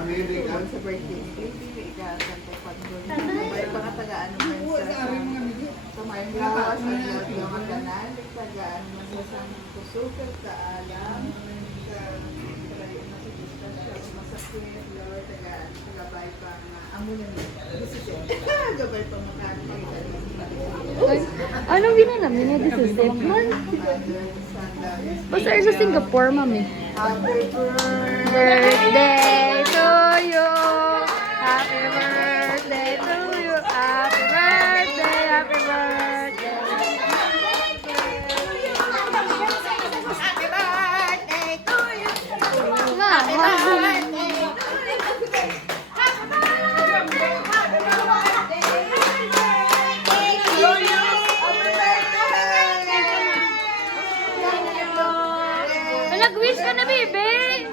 Amerika. Sa birthday. Ikaw, Santa Pagdol. May pangatagaan naman sa may lawas at yung maganan. Tagaan naman sa San Kusukat, Kaalam. Masakit, Lord, tagaan. Gabay pang amunan. Gabay pang makakita. Anong ginanamin niya dito sa man? Basta sa Singapore, mami. Happy Birthday to you. Happy birthday to you. Happy birthday, happy birthday. Happy birthday to you. Nga, nag-wish ka na, baby.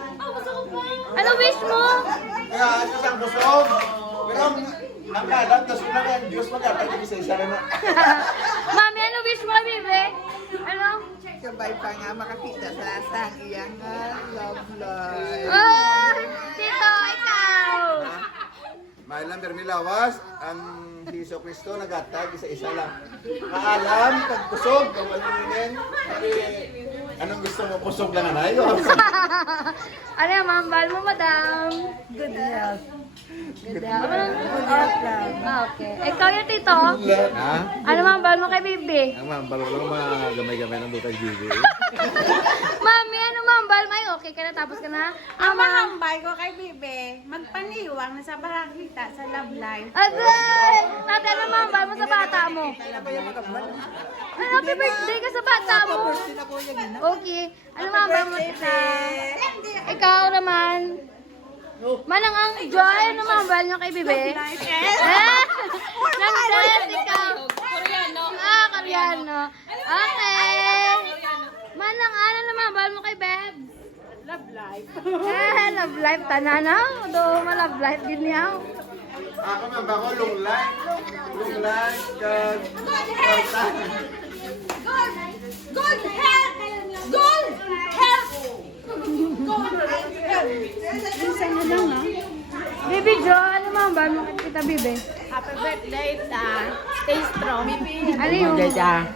Ano wish mo? Kaya isang busog. Pero ang kalat, tapos kung ang Diyos magkatay, hindi sa isa na. Mami, ano wish mo, baby? Ano? Sabay pa nga makakita sa lasang iyang love life. Oh, Tito, ikaw. Mailang Bermilawas, ang Hiso Kristo nagatag isa-isa lang. Maalam, pagkusog, kamalingin. Anong gusto mo? Kusog lang na yun. Ano yung mambal mo, madam? Good health. Good health. Okay. Ikaw yung tito? Ha? Ano mambal mo kay Bibi? Ang mambal ko lang mga gamay-gamay ng butag Bibi. Mami, ano mambal mo? Ay, okay ka na, tapos ka na? Ang mahambay ko kay Bibe, magpaniwang na sa barakita sa love life. Aday! Ate, ano mambal mo sa bata mo? Ano, happy birthday ka sa bata mo? Okay. Ano mambal mo sa... Ikaw naman. Manang ang joy, ano mambal nyo kay Bibe? Nag-dance ikaw. Koreano. Ah, Koreano. Okay. Manang ano na mambal mo kay Beb? Love life. Love life, tananaw. Do, ma-love life din niyaw. Ako mamba ko, long life. Long life, kag... Good health! Good health! Minsan na lang, no? Baby Jo, ano mambal mo kay Tita Bibe? Happy birthday, ta. Stay strong. Ano yun? Birthday, ta.